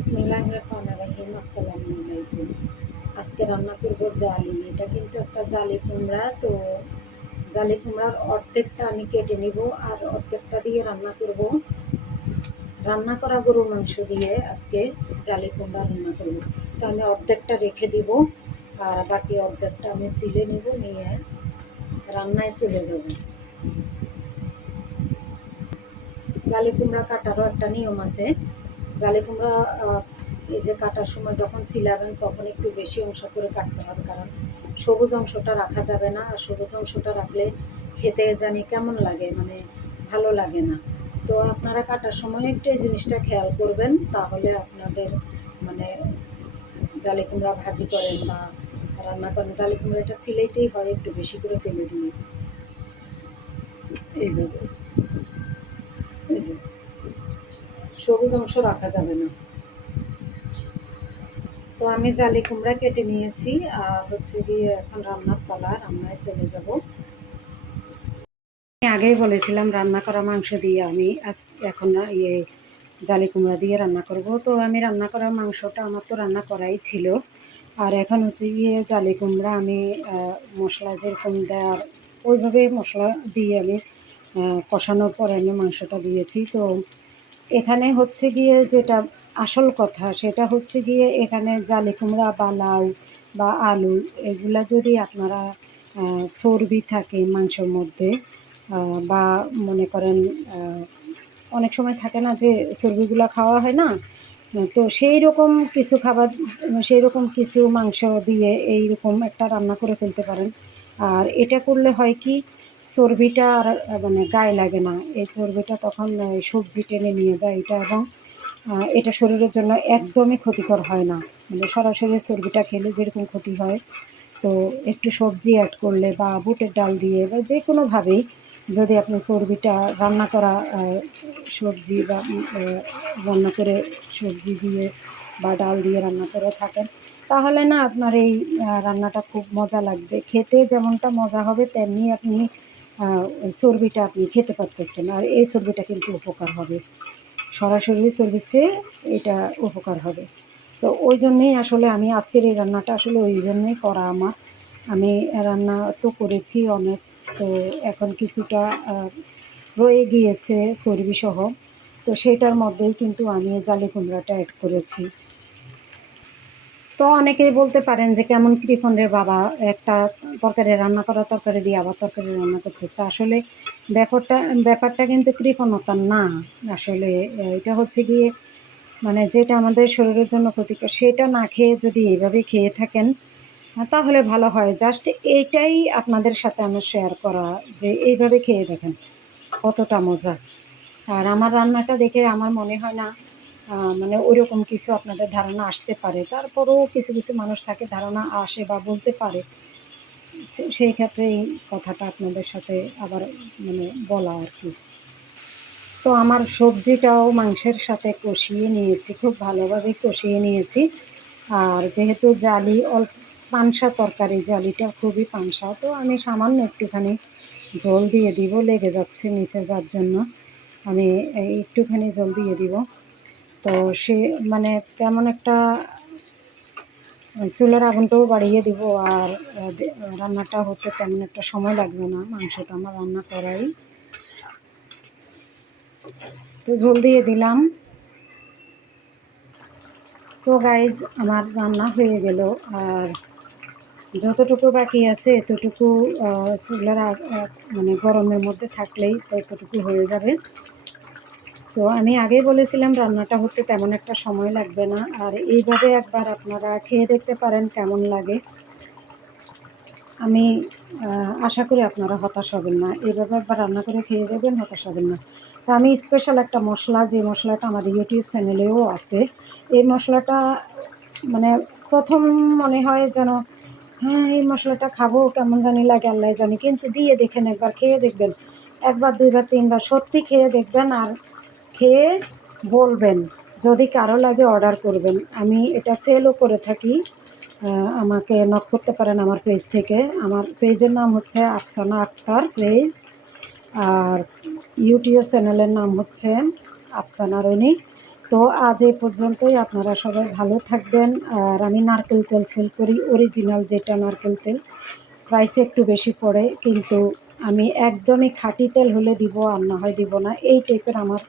বিসমুল্লাহ আসসালামু আলাইকুম আজকে রান্না করব জালি। এটা কিন্তু একটা জালি কুমড়া, তো জালি কুমড়ার অর্ধেকটা আমি কেটে নিব আর অর্ধেকটা দিয়ে রান্না করব। রান্না করা গরুর মাংস দিয়ে আজকে জালি কুমড়া রান্না করব। তো আমি অর্ধেকটা রেখে দিব আর বাকি অর্ধেকটা আমি সিলে নেব, নিয়ে রান্নায় চলে যাব। জালি কুমড়া কাটারও একটা নিয়ম আছে। জালি আহ, এই যে কাটার সময় যখন ছিলাবেন তখন একটু বেশি অংশ করে কাটতে হবে কারণ সবুজ অংশটা রাখা যাবে না। আর সবুজ অংশটা রাখলে খেতে জানি কেমন লাগে মানে ভালো লাগে না। তো আপনারা কাটার সময় একটু এই জিনিসটা খেয়াল করবেন তাহলে আপনাদের মানে জালে কুমড়া ভাজি করেন বা রান্না করেন জালি কুমড়াটা সিলেইতেই হয় একটু বেশি করে ফেলে দিয়ে এইভাবে। এই যে। সবুজ অংশ রাখা যাবে না। তো আমি জালি কুমড়া কেটে নিয়েছি, আর হচ্ছে গিয়ে এখন রান্নার পালা, রান্নায় চলে যাব। আমি আগেই বলেছিলাম, রান্না করা মাংস দিয়ে আমি আজ- এখন ইয়ে জালি কুমড়া দিয়ে রান্না করব। তো আমি রান্না করা মাংসটা আমার তো রান্না করাই ছিল। আর এখন হচ্ছে গিয়ে জালি কুমড়া আমি মশলা যেরকম দেওয়ার ওইভাবে মশলা দিয়ে আমি কষানোর পরে আমি মাংসটা দিয়েছি। তো এখানে হচ্ছে গিয়ে যেটা আসল কথা, সেটা হচ্ছে গিয়ে এখানে জালি কুমড়া বা লাউ বা আলু এগুলা যদি আপনারা চর্বি থাকে মাংসের মধ্যে বা মনে করেন অনেক সময় থাকে না যে চর্বিগুলো খাওয়া হয় না, তো সেই রকম কিছু খাবার সেই রকম কিছু মাংস দিয়ে এই রকম একটা রান্না করে ফেলতে পারেন। আর এটা করলে হয় কি চর্বিটা আর মানে গায়ে লাগে না। এই চর্বিটা তখন সবজি টেনে নিয়ে যায় এটা এবং এটা শরীরের জন্য একদমই ক্ষতিকর হয় না। মানে সরাসরি চর্বিটা খেলে যেরকম ক্ষতি হয়, তো একটু সবজি অ্যাড করলে বা বুটের ডাল দিয়ে বা যে কোনোভাবেই যদি আপনি চর্বিটা রান্না করা সবজি বা রান্না করে সবজি দিয়ে বা ডাল দিয়ে রান্না করে থাকেন, তাহলে না আপনার এই রান্নাটা খুব মজা লাগবে। খেতে যেমনটা মজা হবে, তেমনি আপনি চর্বিটা আপনি খেতে পারতেছেন, আর এই চর্বিটা কিন্তু উপকার হবে। সরাসরি চর্বির চেয়ে এটা উপকার হবে। তো ওই জন্যেই আসলে আমি আজকের এই রান্নাটা আসলে ওই জন্যই করা আমার। আমি রান্না তো করেছি অনেক, তো এখন কিছুটা রয়ে গিয়েছে চর্বি সহ তো সেটার মধ্যেই কিন্তু আমি জালি কুমড়াটা অ্যাড করেছি। তো অনেকেই বলতে পারেন যে, কেমন কৃপন রে বাবা, একটা তরকারি রান্না করা তরকারি দিয়ে আবার তরকারি রান্না করতেছে। আসলে ব্যাপারটা ব্যাপারটা কিন্তু কৃপণতার না। আসলে এটা হচ্ছে গিয়ে মানে যেটা আমাদের শরীরের জন্য ক্ষতিকর, সেটা না খেয়ে যদি এইভাবে খেয়ে থাকেন তাহলে ভালো হয়। জাস্ট এইটাই আপনাদের সাথে আমার শেয়ার করা, যে এইভাবে খেয়ে দেখেন কতটা মজা। আর আমার রান্নাটা দেখে আমার মনে হয় না মানে ওইরকম কিছু আপনাদের ধারণা আসতে পারে। তারপরেও কিছু কিছু মানুষ থাকে, ধারণা আসে বা বলতে পারে। সেই ক্ষেত্রে এই কথাটা আপনাদের সাথে আবার মানে বলা আর কি। তো আমার সবজিটাও মাংসের সাথে কষিয়ে নিয়েছি, খুব ভালোভাবে কষিয়ে নিয়েছি। আর যেহেতু জালি, অল্প পানসা তরকারি, জালিটা খুবই পানসা, তো আমি সামান্য একটুখানি জল দিয়ে দিব, লেগে যাচ্ছে নিচে যার জন্য। আমি একটুখানি জল দিয়ে দিব। তো সে মানে তেমন একটা চুলার আগুনটাও বাড়িয়ে দিব আর রান্নাটা হতে তেমন একটা সময় লাগবে না, মাংসটা আমার রান্না করাই। তো ঝোল দিয়ে দিলাম। তো গাইজ আমার রান্না হয়ে গেল আর যতটুকু বাকি আছে এতটুকু চুলার মানে গরমের মধ্যে থাকলেই ততটুকু হয়ে যাবে। তো আমি আগে বলেছিলাম, রান্নাটা হতে তেমন একটা সময় লাগবে না। আর এইভাবে একবার আপনারা খেয়ে দেখতে পারেন কেমন লাগে। আমি আশা করি আপনারা হতাশ হবেন না। এইভাবে একবার রান্না করে খেয়ে দেবেন হতাশ হবেন না। তো আমি স্পেশাল একটা মশলা, যে মশলাটা আমার ইউটিউব চ্যানেলেও আছে, এই মশলাটা মানে প্রথম মনে হয় যেন হ্যাঁ এই মশলাটা খাব, কেমন জানি লাগে আল্লাহ জানি। কিন্তু দিয়ে দেখেন, একবার খেয়ে দেখবেন। একবার, দুইবার, তিনবার সত্যি খেয়ে দেখবেন। আর খেয়ে বলবেন, যদি কারও লাগে অর্ডার করবেন। আমি এটা সেলও করে থাকি। আমাকে নক করতে পারেন আমার পেজ থেকে। আমার পেজের নাম হচ্ছে আফসানা আক্তার পেজ আর ইউটিউব চ্যানেলের নাম হচ্ছে আফসানা রনি। তো আজ এই পর্যন্তই। আপনারা সবাই ভালো থাকবেন। আর আমি নারকেল তেল সেল করি অরিজিনাল যেটা নারকেল তেল। প্রাইস একটু বেশি পড়ে, কিন্তু আমি একদমই খাঁটি তেল হলে দিব, আর না হয় দিব না। এই টাইপের আমার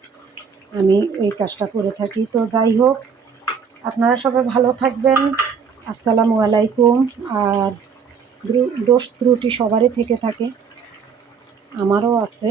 আমি এই কাজটা করে থাকি। তো যাই হোক, আপনারা সবাই ভালো থাকবেন। আসসালামু আলাইকুম। আর দোষ ত্রুটি সবারই থেকে থাকে। আমারও আছে।